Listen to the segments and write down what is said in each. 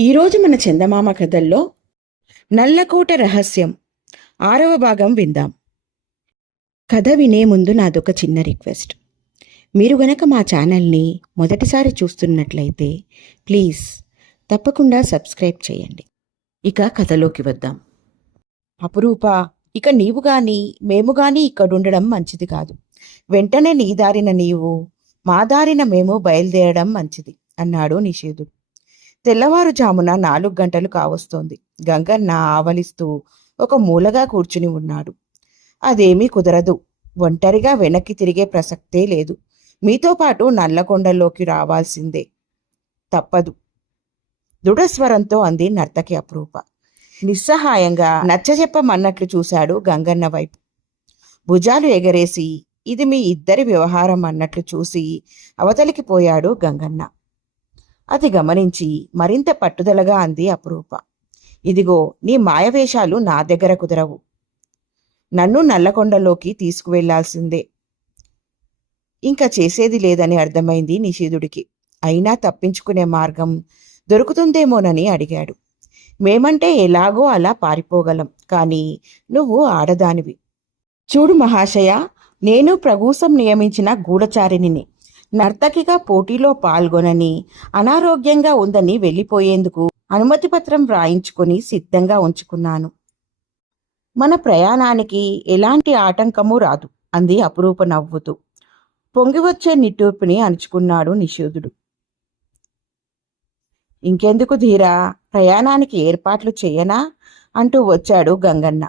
ఈరోజు మన చందమామ కథల్లో నల్లకోట రహస్యం. ఆరవ భాగం విందాం. కథ వినే ముందు నాదొక చిన్న రిక్వెస్ట్. మీరు గనక మా ఛానల్ని మొదటిసారి చూస్తున్నట్లయితే ప్లీజ్ తప్పకుండా సబ్స్క్రైబ్ చేయండి. ఇక కథలోకి వద్దాం. అపురూప ఇక నీవు గాని మేము గాని ఇక్కడుండడం మంచిది కాదు. వెంటనే నీ దారిన నీవు మా దారిన మేము బయలుదేరడం మంచిది అన్నాడు నిషేధుడు. తెల్లవారుజామున నాలుగు గంటలు కావస్తోంది. గంగన్న ఆవలిస్తూ ఒక మూలగా కూర్చుని ఉన్నాడు. అదేమీ కుదరదు. ఒంటరిగా వెనక్కి తిరిగే ప్రసక్తే లేదు. మీతో పాటు నల్లకొండలోకి రావాల్సిందే. తప్పదు. దృఢస్వరంతో అంది నర్తకి అప్రూప. నిస్సహాయంగా నచ్చజెప్పమన్నట్లు చూశాడు గంగన్న వైపు. భుజాలు ఎగరేసి ఇది మీ ఇద్దరి వ్యవహారం అన్నట్లు చూసి అవతలికి పోయాడు గంగన్న. అది గమనించి మరింత పట్టుదలగా అంది అపురూప. ఇదిగో నీ మాయవేషాలు నా దగ్గర కుదరవు. నన్ను నల్లకొండలోకి తీసుకువెళ్ళాల్సిందే ఇంకా చేసేది లేదని అర్థమైంది నిషేధుడికి. అయినా తప్పించుకునే మార్గం దొరుకుతుందేమోనని అడిగాడు. మేమంటే ఎలాగో అలా పారిపోగలం కానీ నువ్వు ఆడదానివి. చూడు మహాశయ నేను ప్రగూసం నియమించిన గూఢచారిణిని. నర్తకిగా పోటీలో పాల్గొనని అనారోగ్యంగా ఉందని వెళ్ళిపోయేందుకు అనుమతి పత్రం వ్రాయించుకొని సిద్ధంగా ఉంచుకున్నాను. మన ప్రయాణానికి ఎలాంటి ఆటంకము రాదు అంది అపురూప నవ్వుతూ. పొంగివచ్చే నిట్టూర్పుని అణుచుకున్నాడు నిషేధుడు. ఇంకెందుకు ధీరా ప్రయాణానికి ఏర్పాట్లు చేయనా? అంటూ వచ్చాడు గంగన్న.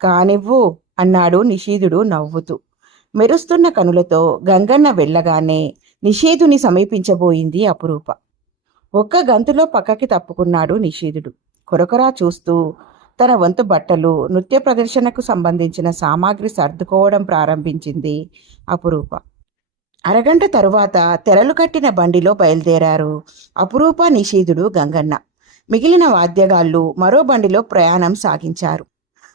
కానివ్వు అన్నాడు నిషీధుడు నవ్వుతూ. మెరుస్తున్న కనులతో గంగన్న వెళ్ళగానే నిషేధుని సమీపించబోయింది అపురూప. ఒక్క గంతులో పక్కకి తప్పుకున్నాడు నిషేధుడు. కొరకొరా చూస్తూ తన వంతు బట్టలు నృత్య ప్రదర్శనకు సంబంధించిన సామాగ్రి సర్దుకోవడం ప్రారంభించింది అపురూప. అరగంట తరువాత తెరలు కట్టిన బండిలో బయలుదేరారు అపురూప నిషేధుడు గంగన్న. మిగిలిన వాద్యగాళ్ళు మరో బండిలో ప్రయాణం సాగించారు.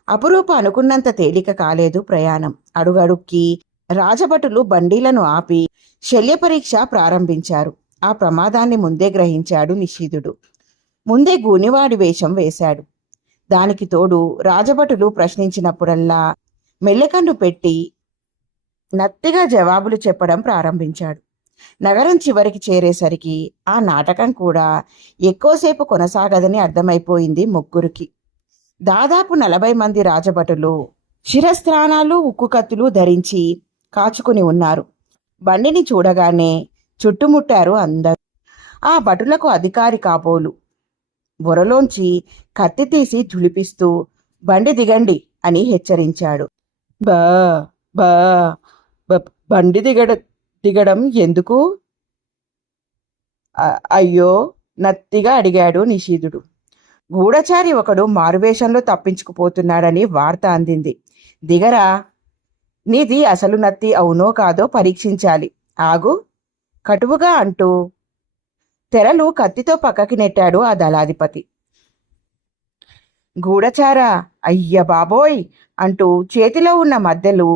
అపురూప అనుకున్నంత తేలిక కాలేదు ప్రయాణం. అడుగడుక్కి రాజభటులు బండీలను ఆపి శల్యపరీక్ష ప్రారంభించారు. ఆ ప్రమాదాన్ని ముందే గ్రహించాడు నిషీధుడు. ముందే గూనివాడి వేషం వేశాడు. దానికి తోడు రాజభటులు ప్రశ్నించినప్పుడల్లా మెల్లకన్ను పెట్టి నత్తిగా జవాబులు చెప్పడం ప్రారంభించాడు. నగరం చివరికి చేరేసరికి ఆ నాటకం కూడా ఎక్కువసేపు కొనసాగదని అర్థమైపోయింది ముగ్గురికి. దాదాపు నలభై మంది రాజభటులు శిరస్త్రాణాలు ఉక్కు కత్తులు ధరించి కాచుకుని ఉన్నారు. బండిని చూడగానే చుట్టుముట్టారు అందరూ. ఆ భటులకు అధికారి కాబోలు. బురలోంచి కత్తి తీసి ఝులిపిస్తూ బండి దిగండి అని హెచ్చరించాడు. బా బా బ- బండి దిగడ దిగడం ఎందుకు? అయ్యో నత్తిగా అడిగాడు నిషీధుడు. గూఢచారి ఒకడు మారువేషంలో తప్పించుకుపోతున్నాడని వార్త అందింది. దిగరా నీది అసలు నత్తి అవునో కాదో పరీక్షించాలి. ఆగు. కటువుగా అంటూ తెరలు కత్తితో పక్కకి నెట్టాడు ఆ దళాధిపతి. గూఢచారా అయ్య బాబోయ్! అంటూ చేతిలో ఉన్న మధ్యలు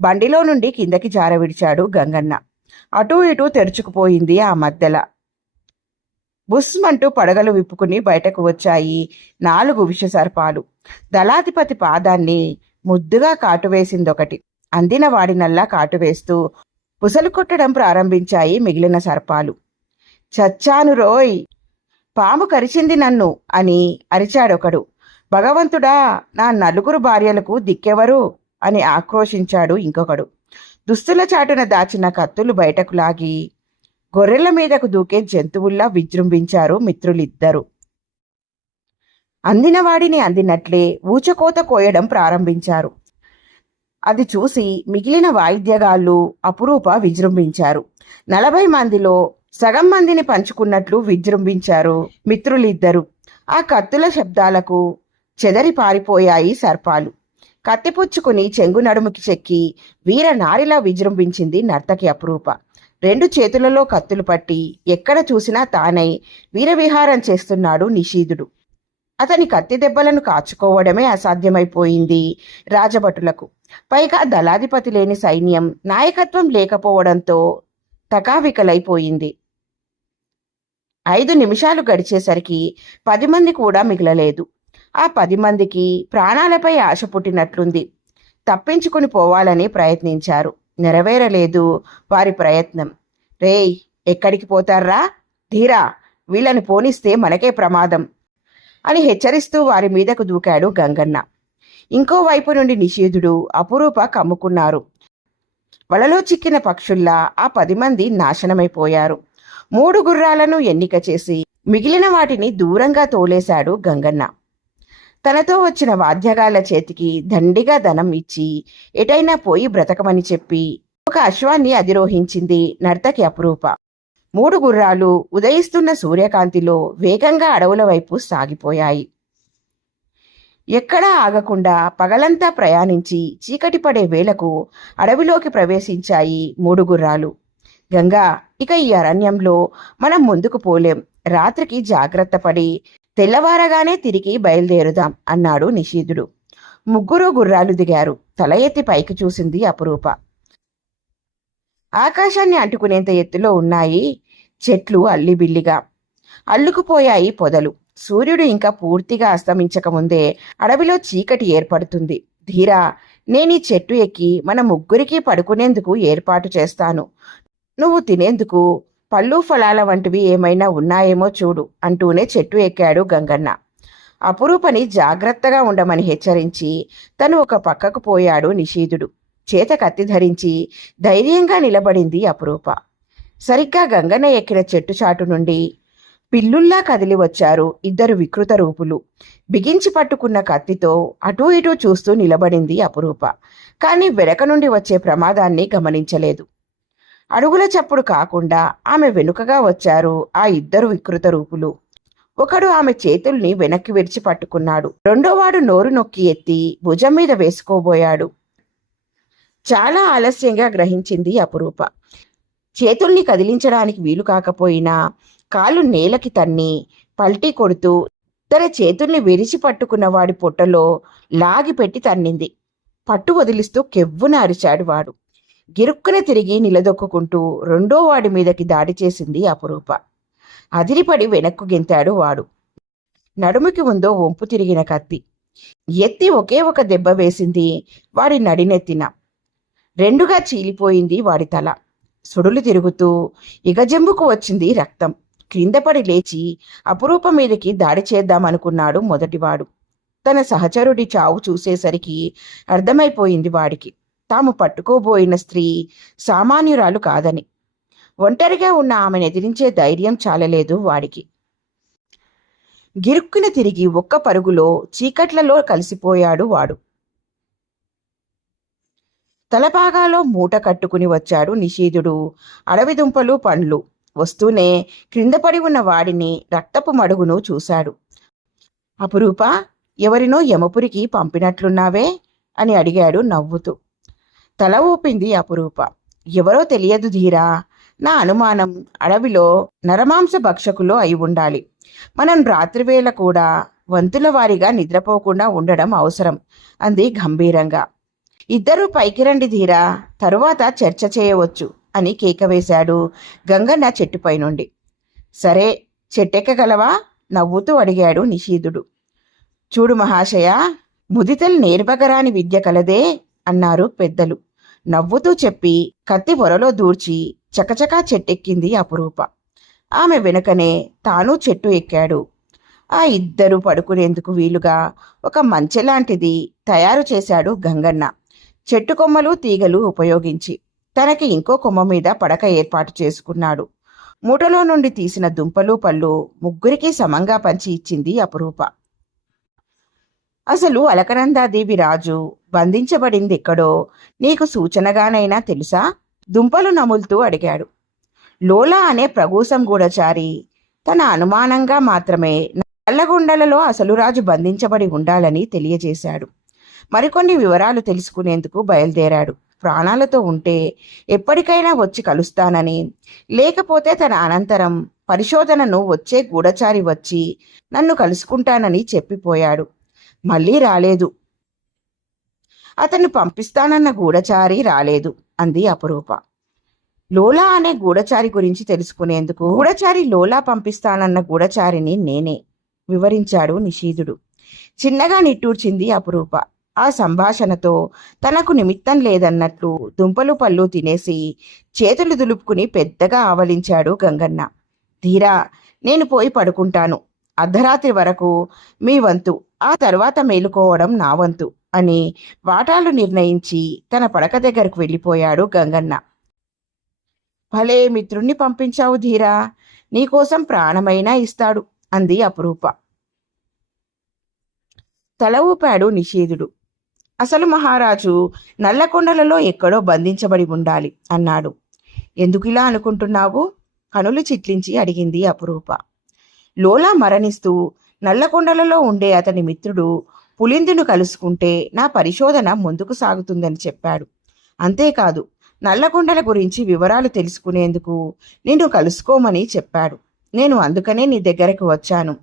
బండిలో నుండి కిందకి జారవిడిచాడు గంగన్న. అటూ ఇటూ తెరుచుకుపోయింది ఆ మద్దెల. బుస్మంటూ పడగలు విప్పుకుని బయటకు వచ్చాయి నాలుగు విషసర్పాలు. దళాధిపతి పాదాన్ని ముద్దుగా కాటువేసిందొకటి అందిన వాడినల్లా కాటువేస్తూ పుసలు కొట్టడం ప్రారంభించాయి మిగిలిన సర్పాలు. చచ్చాను రోయ్! పాము కరిచింది నన్ను అని అరిచాడొకడు. భగవంతుడా నా నలుగురు భార్యలకు దిక్కెవరు? అని ఆక్రోశించాడు ఇంకొకడు. దుస్తుల చాటున దాచిన కత్తులు బయటకు లాగి గొర్రెల మీదకు దూకే జంతువుల్లా విజృంభించారు మిత్రులిద్దరూ. అందినవాడిని అందినట్లే ఊచకోత కోయడం ప్రారంభించారు. అది చూసి మిగిలిన వాయిద్యగాళ్ళు అపురూప విజృంభించారు. నలభై మందిలో సగం మందిని పంచుకున్నట్లు విజృంభించారు మిత్రులిద్దరు. ఆ కత్తుల శబ్దాలకు చెదరి పారిపోయాయి సర్పాలు. కత్తిపుచ్చుకుని చెంగు నడుముకి చెక్కి వీర నారిలా విజృంభించింది నర్తకి అపురూప. రెండు చేతులలో కత్తులు పట్టి ఎక్కడ చూసినా తానై వీరవిహారం చేస్తున్నాడు నిషీధుడు. అతని కత్తి దెబ్బలను కాచుకోవడమే అసాధ్యమైపోయింది రాజభటులకు. పైగా దళాధిపతి లేని సైన్యం నాయకత్వం లేకపోవడంతో తకావికలైపోయింది ఐదు నిమిషాలు గడిచేసరికి పది మంది కూడా మిగలలేదు. ఆ పది మందికి ప్రాణాలపై ఆశ పుట్టినట్లుంది. తప్పించుకుని పోవాలని ప్రయత్నించారు. నెరవేరలేదు వారి ప్రయత్నం. రేయ్ ఎక్కడికి పోతారా ధీరా వీళ్ళని పోనిస్తే మనకే ప్రమాదం అని హెచ్చరిస్తూ వారి మీదకు దూకాడు గంగన్న. ఇంకోవైపు నుండి నిషేధుడు అపురూప కమ్ముకున్నారు. వలలో చిక్కిన పక్షుల్లా ఆ పది మంది నాశనమైపోయారు. మూడు గుర్రాలను ఎన్నిక చేసి మిగిలిన వాటిని దూరంగా తోలేశాడు గంగన్న. తనతో వచ్చిన వాద్యగాళ్ళ చేతికి దండిగా ధనం ఇచ్చి ఎటైనా పోయి బ్రతకమని చెప్పి ఒక అశ్వాన్ని అధిరోహించింది నర్తకి అపురూప. మూడు గుర్రాలు ఉదయిస్తున్న సూర్యకాంతిలో వేగంగా అడవుల వైపు సాగిపోయాయి. ఎక్కడా ఆగకుండా పగలంతా ప్రయాణించి చీకటి పడే వేళకు అడవిలోకి ప్రవేశించాయి మూడు గుర్రాలు. గంగా ఇక ఈ అరణ్యంలో మనం ముందుకు పోలేం. రాత్రికి జాగ్రత్త పడి తెల్లవారగానే తిరిగి బయలుదేరుదాం అన్నాడు నిషీధుడు. ముగ్గురు గుర్రాలు దిగారు. తల ఎత్తి పైకి చూసింది అపురూప. ఆకాశాన్ని అంటుకునేంత ఎత్తులో ఉన్నాయి చెట్లు అల్లిబిల్లిగా. అల్లుకుపోయాయి పొదలు. సూర్యుడు ఇంకా పూర్తిగా అస్తమించకముందే అడవిలో చీకటి ఏర్పడుతుంది. ధీరా నేను ఈ చెట్టు ఎక్కి మన ముగ్గురికి పడుకునేందుకు ఏర్పాటు చేస్తాను. నువ్వు తినేందుకు పళ్ళు ఫలాల వంటివి ఏమైనా ఉన్నాయేమో చూడు అంటూనే చెట్టు ఎక్కాడు గంగన్న. అపురూపని జాగ్రత్తగా ఉండమని హెచ్చరించి తను ఒక పక్కకు పోయాడు నిషీధుడు. చేత కత్తి ధరించి ధైర్యంగా నిలబడింది అపురూప. సరిగ్గా గంగన్న ఎక్కిన చెట్టు చాటు నుండి పిల్లుల్లా కదిలి వచ్చారు ఇద్దరు వికృత రూపులు. బిగించి పట్టుకున్న కత్తితో అటూ ఇటూ చూస్తూ నిలబడింది అపురూప. కానీ వెనక నుండి వచ్చే ప్రమాదాన్ని గమనించలేదు. అడుగుల చప్పుడు కాకుండా ఆమె వెనుకగా వచ్చారు ఆ ఇద్దరు వికృత రూపులు. ఒకడు ఆమె చేతుల్ని వెనక్కి విరిచి పట్టుకున్నాడు. రెండోవాడు నోరు నొక్కి ఎత్తి భుజం మీద వేసుకోబోయాడు. చాలా ఆలస్యంగా గ్రహించింది అపురూప. చేతుల్ని కదిలించడానికి వీలు కాకపోయినా కాలు నేలకి తన్ని పల్టీ కొడుతూ తన చేతుల్ని విరిచి పట్టుకున్న వాడి పొట్టలో లాగి పెట్టి తన్నింది. పట్టు వదిలిస్తూ కెవ్వున అరిచాడు వాడు. గిరుక్కున తిరిగి నిలదొక్కుంటూ రెండో వాడి మీదకి దాడి చేసింది అపురూప. అదిరిపడి వెనక్కు గెంతాడు వాడు. నడుముకి ఉందో వంపు తిరిగిన కత్తి. ఎత్తి ఒకే ఒక దెబ్బ వేసింది వాడి నడినెత్తిన. రెండుగా చీలిపోయింది వాడి తల. సుడులు తిరుగుతూ ఇగజెంబుకు వచ్చింది రక్తం. క్రిందపడి లేచి అపురూప మీదకి దాడి చేద్దామనుకున్నాడు మొదటివాడు. తన సహచరుడి చావు చూసేసరికి అర్థమైపోయింది వాడికి. తాము పట్టుకోబోయిన స్త్రీ సామాన్యురాలు కాదని. ఒంటరిగా ఉన్న ఆమెను ఎదిరించే ధైర్యం చాలలేదు వాడికి. గిరుక్కున తిరిగి ఒక్క పరుగులో చీకట్లలో కలిసిపోయాడు వాడు. తలపాగాలో మూట కట్టుకుని వచ్చాడు నిషీధుడు. అడవి దుంపలు పండ్లు వస్తూనే క్రిందపడి ఉన్న వాడిని రక్తపు మడుగును చూశాడు. అపురూప ఎవరినో యమపురికి పంపినట్లున్నావే? అని అడిగాడు నవ్వుతూ. తల ఊపింది అపురూప. ఎవరో తెలియదు ధీరా. నా అనుమానం అడవిలో నరమాంస భక్షకులో అయి ఉండాలి. మనం రాత్రివేళ కూడా వంతుల వారిగా నిద్రపోకుండా ఉండడం అవసరం అంది గంభీరంగా. ఇద్దరూ పైకి రండి ధీరా. తరువాత చర్చ చేయవచ్చు అని కేకవేశాడు గంగన్న చెట్టుపై నుండి. సరే చెట్టెక్కగలవా? నవ్వుతూ అడిగాడు నిషీధుడు. చూడు మహాశయ ముదితలు నేర్పగరాని విద్య కలదే అన్నారు పెద్దలు. నవ్వుతూ చెప్పి కత్తి వరలో దూర్చి చకచకా చెట్టెక్కింది అపురూప. ఆమె వెనుకనే తాను చెట్టు ఎక్కాడు. ఆ ఇద్దరు పడుకునేందుకు వీలుగా ఒక మంచెలాంటిది తయారు చేశాడు గంగన్న. చెట్టు కొమ్మలు తీగలు ఉపయోగించి తనకి ఇంకో కొమ్మ మీద పడక ఏర్పాటు చేసుకున్నాడు. మూటలో నుండి తీసిన దుంపలు పళ్ళు ముగ్గురికి సమంగా పంచి ఇచ్చింది అపురూప. అసలు అలకనందాదేవి రాజు బంధించబడింది ఎక్కడో నీకు సూచనగానైనా తెలుసా? దుంపలు నములుతూ అడిగాడు. లోలా అనే ప్రగూసం గూఢచారి తన అనుమానంగా మాత్రమే నల్లగొండలలో అసలు రాజు బంధించబడి ఉండాలని తెలియజేశాడు. మరికొన్ని వివరాలు తెలుసుకునేందుకు బయలుదేరాడు. ప్రాణాలతో ఉంటే ఎప్పటికైనా వచ్చి కలుస్తానని లేకపోతే తన అనంతరం పరిశోధనను వచ్చే గూఢచారి వచ్చి నన్ను కలుసుకుంటానని చెప్పిపోయాడు. మళ్ళీ రాలేదు. అతన్ని పంపిస్తానన్న గూఢచారి రాలేదు అంది అపురూప. లోలా అనే గూఢచారి గురించి తెలుసుకునేందుకు గూఢచారి లోలా పంపిస్తానన్న గూఢచారిని నేనే వివరించాడు నిషీధుడు. చిన్నగా నిట్టూర్చింది అపురూప. ఆ సంభాషణతో తనకు నిమిత్తం లేదన్నట్లు దుంపలు పళ్ళు తినేసి చేతులు దులుపుకుని పెద్దగా ఆవలించాడు గంగన్న. ధీరా నేను పోయి పడుకుంటాను. అర్ధరాత్రి వరకు మీ వంతు ఆ తర్వాత మేలుకోవడం నా వంతు అని వాటాలు నిర్ణయించి తన పడక దగ్గరకు వెళ్ళిపోయాడు గంగన్న. భలే మిత్రుణ్ణి పంపించావు ధీరా నీకోసం ప్రాణమైనా ఇస్తాడు అంది అపురూప. తల ఊపాడు నిషేధుడు. అసలు మహారాజు నల్లకొండలలో ఎక్కడో బంధించబడి ఉండాలి అన్నాడు. ఎందుకు ఇలా అనుకుంటున్నావు? కనులు చిట్లించి అడిగింది అపురూప. లోలా మరణిస్తూ నల్లకొండలలో ఉండే అతని మిత్రుడు పులిందును కలుసుకుంటే నా పరిశోధన ముందుకు సాగుతుందని చెప్పాడు. అంతేకాదు నల్లకొండల గురించి వివరాలు తెలుసుకునేందుకు నిన్ను కలుసుకోమని చెప్పాడు. నేను అందుకనే నీ దగ్గరకు వచ్చాను.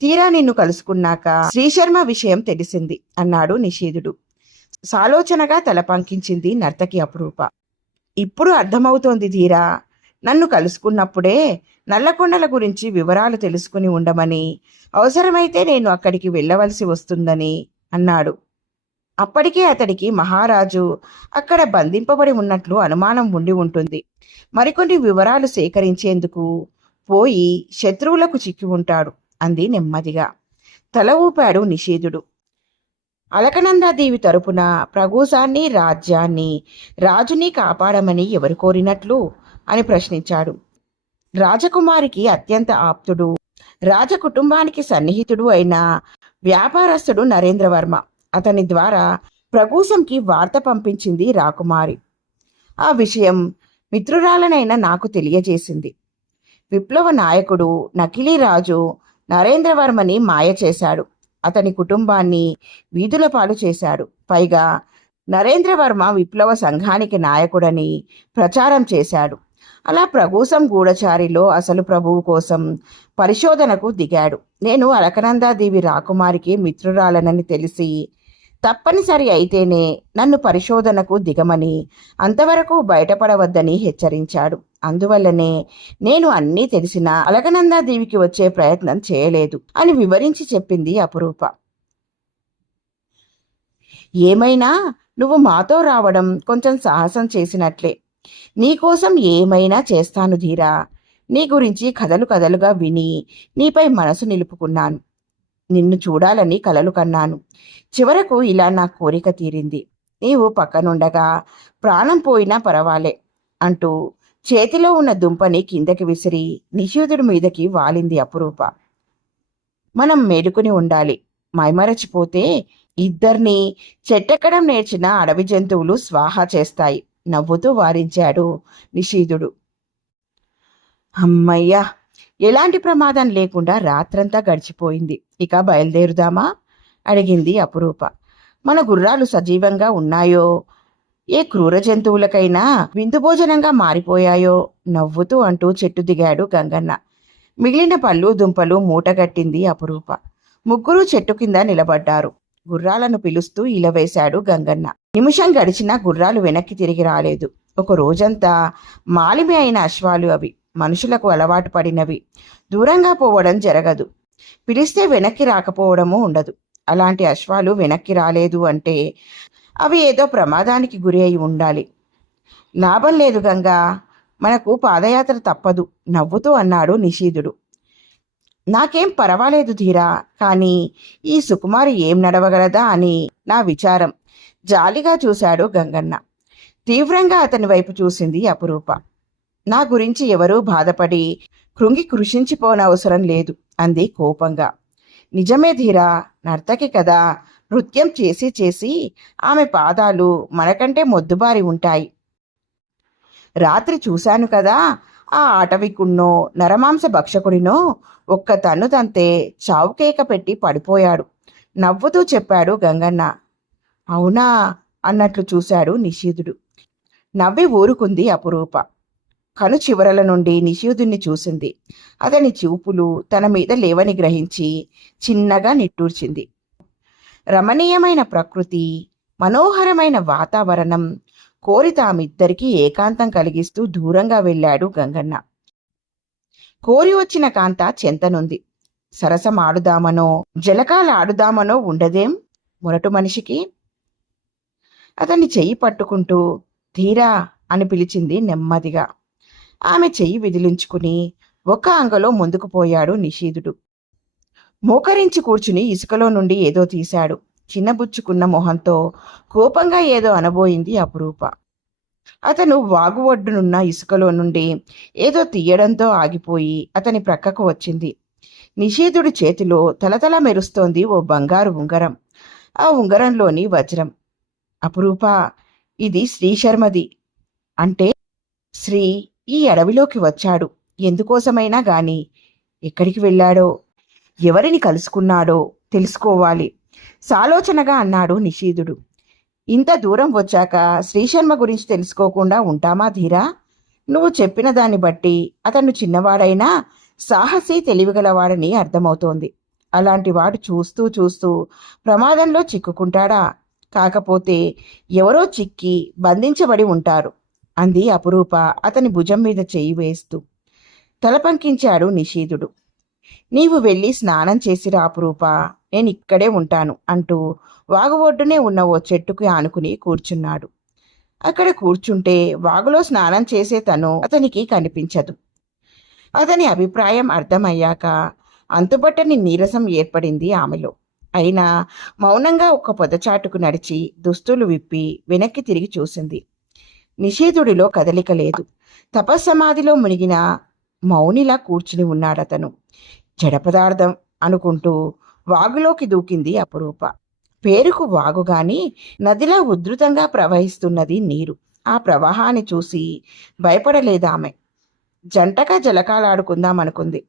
తీరా నిన్ను కలుసుకున్నాక శ్రీశర్మ విషయం తెలిసింది అన్నాడు నిషేధుడు. సాలోచనగా తల పంకించింది నర్తకి అపురూప. ఇప్పుడు అర్థమవుతోంది తీరా నన్ను కలుసుకున్నప్పుడే నల్లకొండల గురించి వివరాలు తెలుసుకుని ఉండమని అవసరమైతే నేను అక్కడికి వెళ్ళవలసి వస్తుందని అన్నాడు. అప్పటికే అతడికి మహారాజు అక్కడ బంధింపబడి ఉన్నట్లు అనుమానం ఉండి ఉంటుంది. మరికొన్ని వివరాలు సేకరించేందుకు పోయి శత్రువులకు చిక్కి ఉంటాడు అంది నెమ్మదిగా. తల ఊపాడు నిషేధుడు. అలకనందాదేవి తరపున ప్రగూసాన్ని రాజ్యాన్ని రాజుని కాపాడమని ఎవరు కోరినట్లు అని ప్రశ్నించాడు. రాజకుమారికి అత్యంత ఆప్తుడు. రాజకుటుంబానికి సన్నిహితుడు అయిన వ్యాపారస్తుడు నరేంద్రవర్మ అతని ద్వారా ప్రగూసంకి వార్త పంపించింది రాకుమారి. ఆ విషయం మిత్రురాలనైన నాకు తెలియజేసింది. విప్లవ నాయకుడు నకిలీ రాజు నరేంద్రవర్మని మాయ చేశాడు. అతని కుటుంబాన్ని వీధుల పాలు చేశాడు. పైగా నరేంద్రవర్మ విప్లవ సంఘానికి నాయకుడని ప్రచారం చేశాడు. అలా ప్రగూసం గూఢచారిలో అసలు ప్రభువు కోసం పరిశోధనకు దిగాడు. నేను అలకనందాదేవి రాకుమారికి మిత్రురాలనని తెలిసి తప్పనిసరి అయితేనే నన్ను పరిశోధనకు దిగమని అంతవరకు బయటపడవద్దని హెచ్చరించాడు. అందువల్లనే నేను అన్నీ తెలిసిన అలకనందాదేవికి వచ్చే ప్రయత్నం చేయలేదు అని వివరించి చెప్పింది అపురూప. ఏమైనా? నువ్వు మాతో రావడం కొంచెం సాహసం చేసినట్లే. నీకోసం ఏమైనా చేస్తాను ధీరా. నీ గురించి కథలు కథలుగా విని నీపై మనసు నిలుపుకున్నాను. నిన్ను చూడాలని కలలు కన్నాను. చివరకు ఇలా నా కోరిక తీరింది. నీవు పక్కనుండగా ప్రాణం పోయినా పర్వాలే అంటూ చేతిలో ఉన్న దుంపని కిందకి విసిరి నిషేధుడి మీదకి వాలింది అపురూప. మనం మేలుకుని ఉండాలి. మైమరచిపోతే ఇద్దరిని చెట్టెక్కడం నేర్చిన అడవి జంతువులు స్వాహా చేస్తాయి. నవ్వుతూ వారించాడు నిషీధుడు. అమ్మయ్యా ఎలాంటి ప్రమాదం లేకుండా రాత్రంతా గడిచిపోయింది. ఇక బయలుదేరుదామా? అడిగింది అపురూప. మన గుర్రాలు సజీవంగా ఉన్నాయో? ఏ క్రూర జంతువులకైనా విందు భోజనంగా మారిపోయాయో? నవ్వుతూ అంటూ చెట్టు దిగాడు గంగన్న. మిగిలిన పళ్ళు దుంపలు మూటగట్టింది అపురూప. ముగ్గురు చెట్టు కింద నిలబడ్డారు. గుర్రాలను పిలుస్తూ ఇలవేశాడు గంగన్న. నిమిషం గడిచినా గుర్రాలు వెనక్కి తిరిగి రాలేదు. ఒక రోజంతా మాలిమి అయిన అశ్వాలు అవి మనుషులకు అలవాటు పడినవి. దూరంగా పోవడం జరగదు. పిలిస్తే వెనక్కి రాకపోవడము ఉండదు. అలాంటి అశ్వాలు వెనక్కి రాలేదు అంటే అవి ఏదో ప్రమాదానికి గురి అయి ఉండాలి. లాభం లేదు గంగా. మనకు పాదయాత్ర తప్పదు. నవ్వుతూ అన్నాడు నిషీధుడు. నాకేం పర్వాలేదు ధీరా. కానీ ఈ సుకుమారి ఏం నడవగలదా అని నా విచారం. జాలిగా చూశాడు గంగన్న. తీవ్రంగా అతని వైపు చూసింది అపురూప. నా గురించి ఎవరూ బాధపడి కృంగి కృషించిపోనవసరం లేదు అంది కోపంగా. నిజమే ధీరా నర్తకి కదా నృత్యం చేసి చేసి ఆమె పాదాలు మనకంటే మొద్దుబారి ఉంటాయి. రాత్రి చూశాను కదా ఆ ఆటవికుణ్ణో నరమాంస భక్షకుడినో ఒక్క తన్ను తంతే చావుకేక పెట్టి పడిపోయాడు. నవ్వుతూ చెప్పాడు గంగన్న. అవునా? అన్నట్లు చూశాడు నిషీధుడు. నవ్వి ఊరుకుంది అపురూప. కను చివరల నుండి నిషీధుణ్ణి చూసింది. అతని చూపులు తన మీద లేవని గ్రహించి చిన్నగా నిట్టూర్చింది. రమణీయమైన ప్రకృతి మనోహరమైన వాతావరణం కోరి తామిద్దరికీ ఏకాంతం కలిగిస్తూ దూరంగా వెళ్ళాడు గంగన్న. కోరి వచ్చిన కాంత చెంతనుంది. సరసం ఆడుదామనో ఆడుదామనో ఉండదేం? మొరటు మనిషికి అతన్ని చెయ్యి పట్టుకుంటూ ధీరా అని పిలిచింది నెమ్మదిగా. ఆమె చెయ్యి విదిలించుకుని ఒక అంగలో ముందుకు పోయాడు నిషీధుడు. మోకరించి కూర్చుని ఇసుకలో నుండి ఏదో తీశాడు. చిన్నబుచ్చుకున్న మొహంతో కోపంగా ఏదో అనబోయింది అపురూప. అతను వాగు ఒడ్డునున్న ఇసుకలో నుండి ఏదో తీయడంతో ఆగిపోయి అతని ప్రక్కకు వచ్చింది. నిషేధుడి చేతిలో తలతల మెరుస్తోంది ఓ బంగారు ఉంగరం. ఆ ఉంగరంలోని వజ్రం. అపురూప. ఇది శ్రీశర్మది అంటే శ్రీ ఈ అడవిలోకి వచ్చాడు. ఎందుకోసమైనా గాని ఎక్కడికి వెళ్ళాడో ఎవరిని కలుసుకున్నాడో తెలుసుకోవాలి. సాలోచనగా అన్నాడు నిషీధుడు. ఇంత దూరం వచ్చాక శ్రీశర్మ గురించి తెలుసుకోకుండా ఉంటామా ధీరా? నువ్వు చెప్పిన దాన్ని బట్టి అతను చిన్నవాడైనా సాహసి తెలివిగలవాడని అర్థమవుతోంది. అలాంటి వాడు చూస్తూ చూస్తూ ప్రమాదంలో చిక్కుకుంటాడా? కాకపోతే ఎవరో చిక్కి బంధించబడి ఉంటారు అంది అపురూప అతని భుజం మీద చేయి వేస్తూ. తలపంకించాడు నిషీధుడు. నీవు వెళ్ళి స్నానం చేసిరా అపురూప నేను ఇక్కడే ఉంటాను అంటూ వాగు ఒడ్డునే ఉన్న ఓ చెట్టుకి ఆనుకుని కూర్చున్నాడు. అక్కడ కూర్చుంటే వాగులో స్నానం చేసే తను అతనికి కనిపించదు. అతని అభిప్రాయం అర్థమయ్యాక అంతుబట్టని నీరసం ఏర్పడింది ఆమెలో. అయినా మౌనంగా ఒక పొదచాటుకు నడిచి దుస్తులు విప్పి వెనక్కి తిరిగి చూసింది. నిషేధుడిలో కదలిక లేదు. తపస్సమాధిలో మునిగిన మౌనిలా కూర్చుని ఉన్నాడతను. జడపదార్థం అనుకుంటూ వాగులోకి దూకింది అపురూప. పేరుకు వాగు గాని ఉధృతంగా ప్రవహిస్తున్నది నీరు. ఆ ప్రవాహాన్ని చూసి భయపడలేదామె. జంటగా జలకాలాడుకుందామనుకుంది.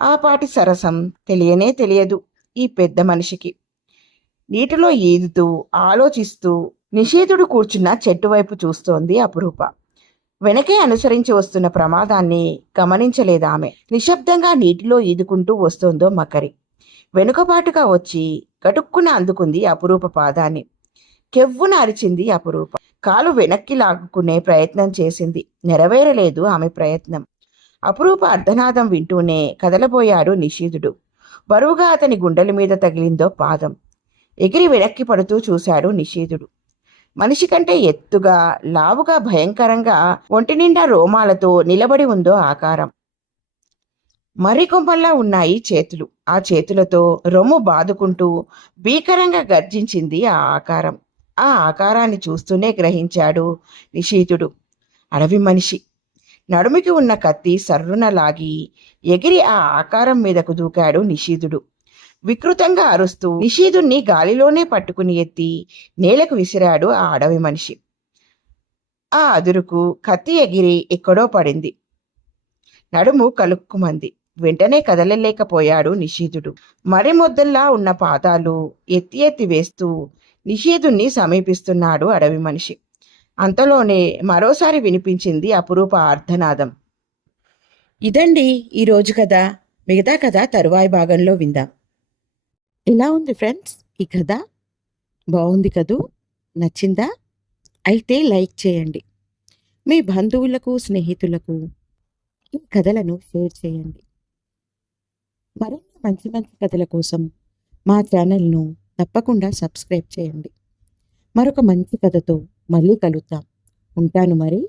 ఆ పాటి సరసం తెలియనే తెలియదు. ఈ పెద్ద మనిషికి. నీటిలో ఈదుతూ ఆలోచిస్తూ నిషేధుడు కూర్చున్న చెట్టు వైపు చూస్తోంది అపురూప. వెనకే అనుసరించి వస్తున్న ప్రమాదాన్ని గమనించలేదామె. నిశ్శబ్దంగా నీటిలో ఈదుకుంటూ వస్తోందో మకరి. వెనుకబాటుగా వచ్చి గటుక్కున అందుకుంది అపురూప పాదాన్ని. కెవ్వున అరిచింది అపురూప. కాలు వెనక్కి లాగుకునే ప్రయత్నం చేసింది. నెరవేరలేదు ఆమె ప్రయత్నం. అపురూప అర్ధనాదం వింటూనే కదలబోయాడు నిషీధుడు. బరువుగా అతని గుండెల మీద తగిలిందో పాదం. ఎగిరి వెనక్కి పడుతూ చూశాడు నిషేధుడు. మనిషి కంటే ఎత్తుగా లావుగా భయంకరంగా ఒంటి నిండా రోమాలతో నిలబడి ఉందో ఆకారం. మర్రికొంపల్లా ఉన్నాయి చేతులు. ఆ చేతులతో రొమ్ము బాదుకుంటూ భీకరంగా గర్జించింది ఆ ఆకారం. ఆ ఆకారాన్ని చూస్తూనే గ్రహించాడు నిషీతుడు అడవి మనిషి. నడుమికి ఉన్న కత్తి సర్రున లాగి ఎగిరి ఆ ఆకారం మీదకు దూకాడు నిషీధుడు. వికృతంగా అరుస్తూ నిషీధుణ్ణి గాలిలోనే పట్టుకుని ఎత్తి నేలకు విసిరాడు ఆ అడవి మనిషి. ఆ అదురుకు కత్తి ఎగిరి ఎక్కడో పడింది. నడుము కలుక్కుమంది. వెంటనే కదలలేకపోయాడు నిషీధుడు. మరి మొద్దల్లా ఉన్న పాదాలు ఎత్తి ఎత్తి వేస్తూ నిషేధుణ్ణి సమీపిస్తున్నాడు అడవి మనిషి. అంతలోనే మరోసారి వినిపించింది అపురూప ఆర్ధనాదం ఇదండి ఈరోజు కథ. మిగతా కథ తరువాయి భాగంలో విందాం. ఎలా ఉంది ఫ్రెండ్స్ ఈ కథ. బాగుంది కదూ? నచ్చిందా? అయితే లైక్ చేయండి. మీ బంధువులకు స్నేహితులకు ఈ కథలను షేర్ చేయండి. మరిన్ని మంచి మంచి కథల కోసం మా ఛానల్ను తప్పకుండా సబ్స్క్రైబ్ చేయండి. మరొక మంచి కథతో మళ్ళీ కలుద్దాం. ఉంటాను మరి.